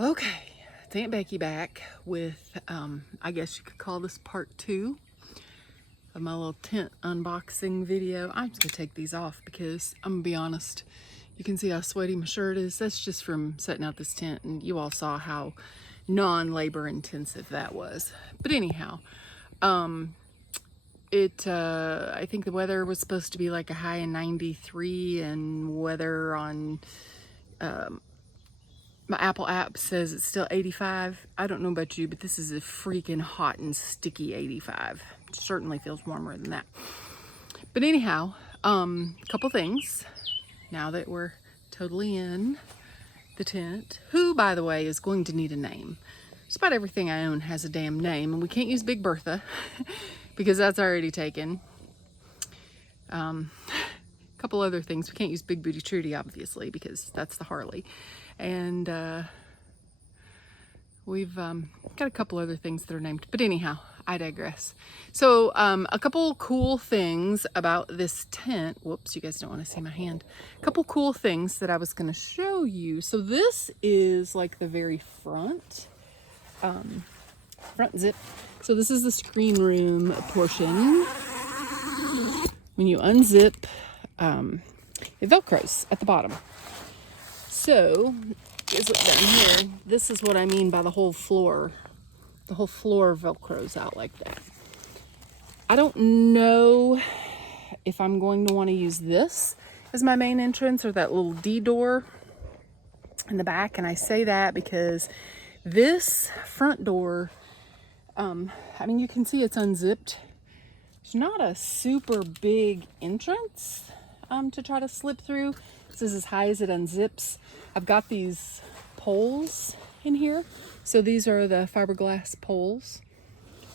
Okay, it's Aunt Becky back with, I guess you could call this part 2 of my little tent unboxing video. I'm just gonna take these off because I'm gonna be honest, you can see how sweaty my shirt is. That's just from setting out this tent, and you all saw how non-labor intensive that was. But anyhow, I think the weather was supposed to be like a high of 93, and weather on my Apple app says it's still 85. I don't know about you, but this is a freaking hot and sticky 85. It certainly feels warmer than that. But anyhow, a couple things now that we're totally in the tent. Who, by the way, is going to need a name. Just about everything I own has a damn name, and we can't use Big Bertha because that's already taken. A couple other things. We can't use Big Booty Trudy, obviously, because that's the Harley. And we've got a couple other things that are named, but anyhow, I digress. So a couple cool things about this tent. Whoops, you guys don't want to see my hand. A couple cool things that I was going to show you. So this is like the very front zip. So this is the screen room portion. When you unzip, it Velcros at the bottom. So, guys look down here. This is what I mean by the whole floor. The whole floor Velcros out like that. I don't know if I'm going to want to use this as my main entrance or that little D door in the back. And I say that because this front door, I mean, you can see it's unzipped. It's not a super big entrance to try to slip through. This is as high as it unzips. I've got these poles in here. So these are the fiberglass poles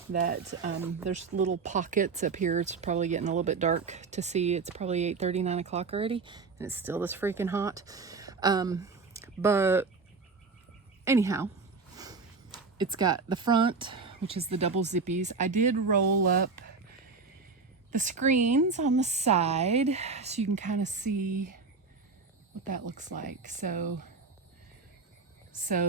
that there's little pockets up here. It's probably getting a little bit dark to see. It's probably 8:30, 9 o'clock already, and it's still this freaking hot. But anyhow, it's got the front, which is the double zippies. I did roll up the screens on the side so you can kind of see what that looks like. So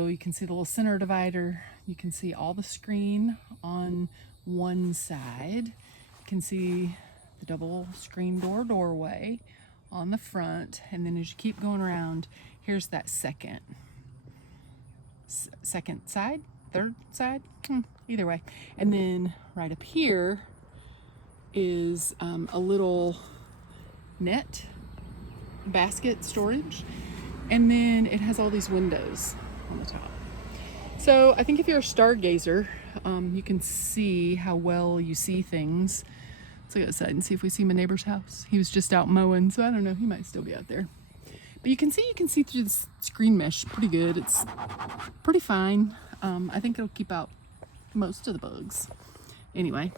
you can see the little center divider. You can see all the screen on one side. You can see the double screen doorway on the front. And then as you keep going around, here's that second side, third side, either way. And then right up here is a little net basket storage, and then it has all these windows on the top. So I think if you're a stargazer, you can see how well you see things. Let's look outside and see if we see my neighbor's house. He was just out mowing, so I don't know, he might still be out there. But you can see through the screen mesh pretty good. It's pretty fine. I think it'll keep out most of the bugs. Anyway,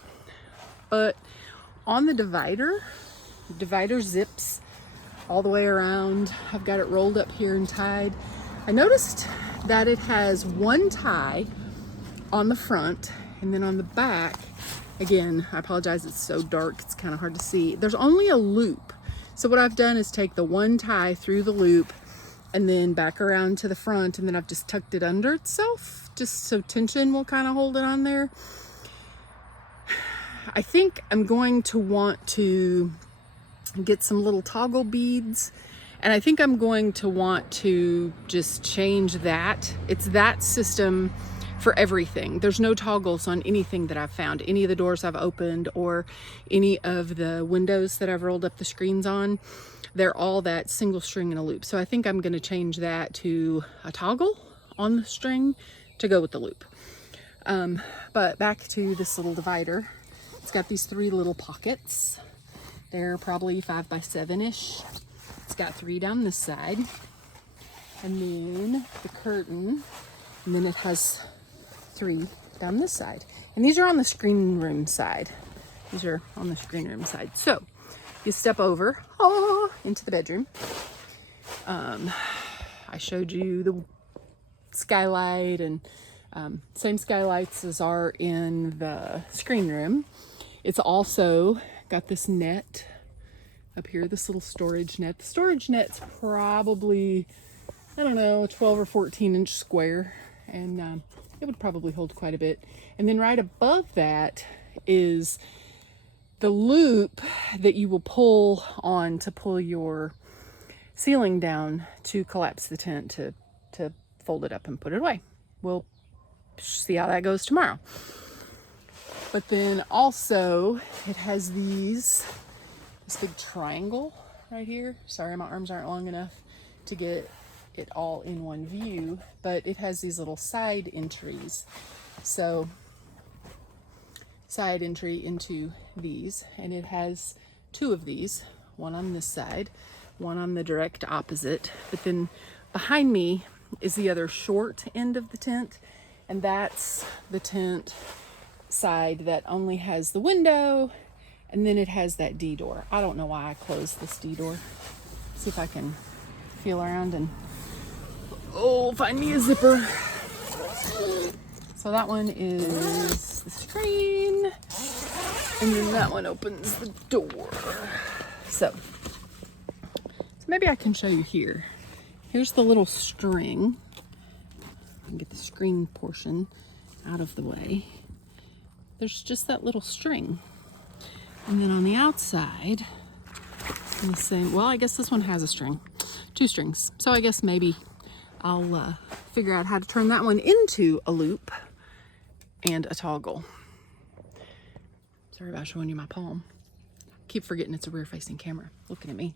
but on the divider zips all the way around. I've got it rolled up here and tied. I noticed that it has one tie on the front, and then on the back, again, I apologize, it's so dark, it's kind of hard to see. There's only a loop. So what I've done is take the one tie through the loop and then back around to the front, and then I've just tucked it under itself, just so tension will kind of hold it on there. I think I'm going to want to get some little toggle beads, and I think I'm going to want to just change that. It's that system for everything. There's no toggles on anything that I've found, any of the doors I've opened or any of the windows that I've rolled up the screens on. They're all that single string in a loop. So I think I'm going to change that to a toggle on the string to go with the loop. But back to this little divider. It's got these 3 little pockets. They're probably 5 by 7-ish. It's got 3 down this side, and then the curtain, and then it has 3 down this side. And these are on the screen room side. So you step over into the bedroom. I showed you the skylight, and same skylights as are in the screen room. It's also got this net up here, this little storage net. The storage net's probably I don't know, a 12 or 14 inch square, and it would probably hold quite a bit. And then right above that is the loop that you will pull on to pull your ceiling down to collapse the tent to fold it up and put it away. We'll see how that goes tomorrow. But then also it has this big triangle right here. Sorry, my arms aren't long enough to get it all in one view, but it has these little side entries. So side entry into these, and it has two of these, one on this side, one on the direct opposite. But then behind me is the other short end of the tent, and that's the tent side that only has the window, and then it has that D door. I don't know why I closed this D door. See if I can feel around and find me a zipper. So that one is the screen, and then that one opens the door. So maybe I can show you here. Here's the little string. I can get the screen portion out of the way. There's just that little string. And then on the outside, the same, well, I guess this one has a string, 2 strings. So I guess maybe I'll figure out how to turn that one into a loop and a toggle. Sorry about showing you my palm. Keep forgetting it's a rear facing camera. Looking at me.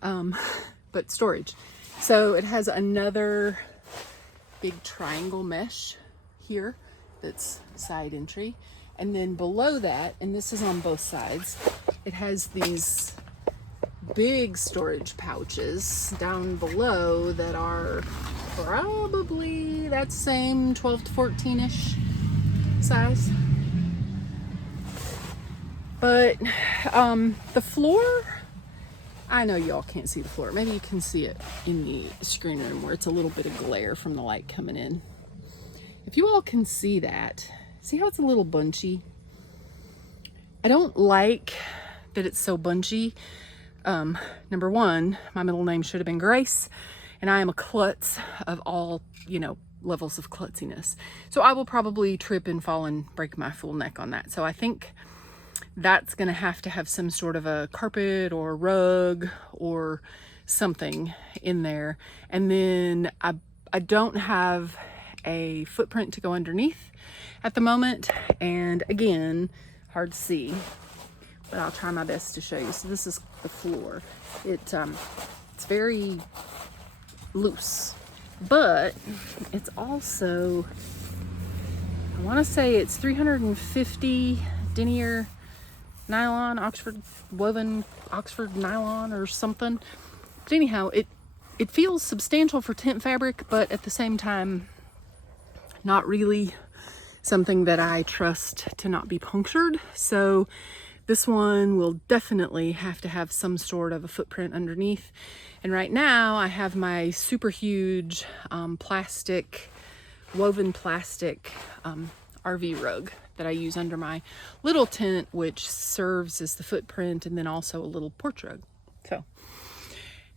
But storage. So it has another big triangle mesh here that's side entry. And then below that, and this is on both sides, it has these big storage pouches down below that are probably that same 12 to 14-ish size. But the floor, I know y'all can't see the floor. Maybe you can see it in the screen room where it's a little bit of glare from the light coming in. If you all can see that, see how it's a little bunchy? I don't like that it's so bunchy. Number one, my middle name should have been Grace, and I am a klutz of all, levels of klutziness. So I will probably trip and fall and break my full neck on that. So I think that's going to have some sort of a carpet or rug or something in there. And then I don't have a footprint to go underneath at the moment. And again, hard to see, but I'll try my best to show you. So this is the floor. It's very loose, but it's also, I want to say it's 350 denier nylon, woven Oxford nylon or something. But anyhow, it feels substantial for tent fabric, but at the same time, not really something that I trust to not be punctured. So this one will definitely have to have some sort of a footprint underneath. And right now I have my super huge woven plastic RV rug that I use under my little tent, which serves as the footprint and then also a little porch rug. So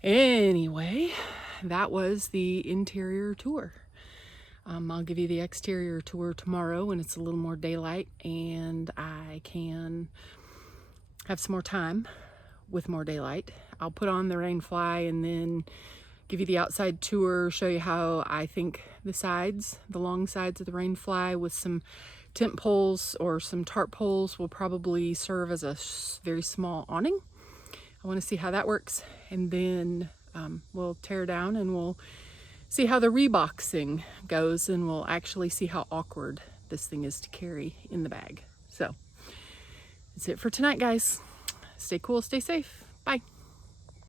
anyway, that was the interior tour. I'll give you the exterior tour tomorrow when it's a little more daylight and I can have some more time with more daylight. I'll put on the rain fly and then give you the outside tour, show you how I think the long sides of the rain fly with some tent poles or some tarp poles will probably serve as a very small awning. I want to see how that works, and then we'll tear down and we'll see how the reboxing goes, and we'll actually see how awkward this thing is to carry in the bag. So that's it for tonight, guys. Stay cool, stay safe. Bye.